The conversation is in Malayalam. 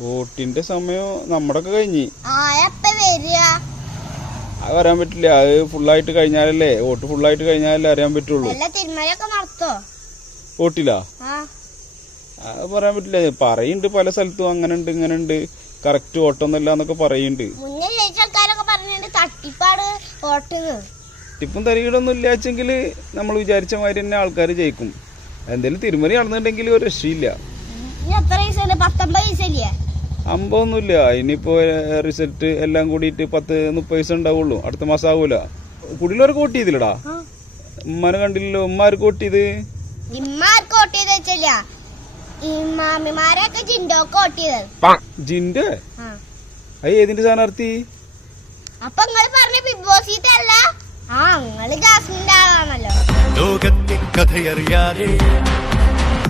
വോട്ടിന്റെ സമയം നമ്മുടെ കഴിഞ്ഞ് അത് വരാൻ പറ്റില്ല. അത് ഫുള്ളായിട്ട് കഴിഞ്ഞാലല്ലേ, വോട്ട് ഫുള്ളായിട്ട് കഴിഞ്ഞാലല്ലേ അറിയാൻ പറ്റുള്ളൂ. വോട്ടില്ല അത് പറയാൻ പറ്റില്ല. പറയുന്നുണ്ട് പല സ്ഥലത്തും അങ്ങനെ ഉണ്ട് ഇങ്ങനെ ഉണ്ട്, കറക്റ്റ് വോട്ടൊന്നുമില്ല എന്നൊക്കെ പറയുന്നുണ്ട്. തട്ടിപ്പും തരികിടൊന്നും ഇല്ലാച്ചെങ്കിൽ നമ്മൾ വിചാരിച്ച മാതിരി തന്നെ ആൾക്കാർ ജയിക്കും. എന്തെങ്കിലും തിരുമറി നടന്നിട്ടുണ്ടെങ്കിൽ ഒരു രക്ഷയില്ല. 50 ഇനിയിപ്പോ റിസൾട്ട് എല്ലാം കൂടിയിട്ട് 10-30 പൈസ ഉണ്ടാവുള്ളൂ. അടുത്ത മാസം ആവൂല. കുടിയിലവർക്ക് വോട്ട് ചെയ്തില്ലടാ. ഉമ്മാനെ കണ്ടില്ലല്ലോ. ഉമ്മാർക്ക് വോട്ട് ചെയ്ത് ജിന്റെ അത് ഏതിന്റെ സ്ഥാനാർത്ഥി? ലോകത്തിൻ കഥയറിയാതെ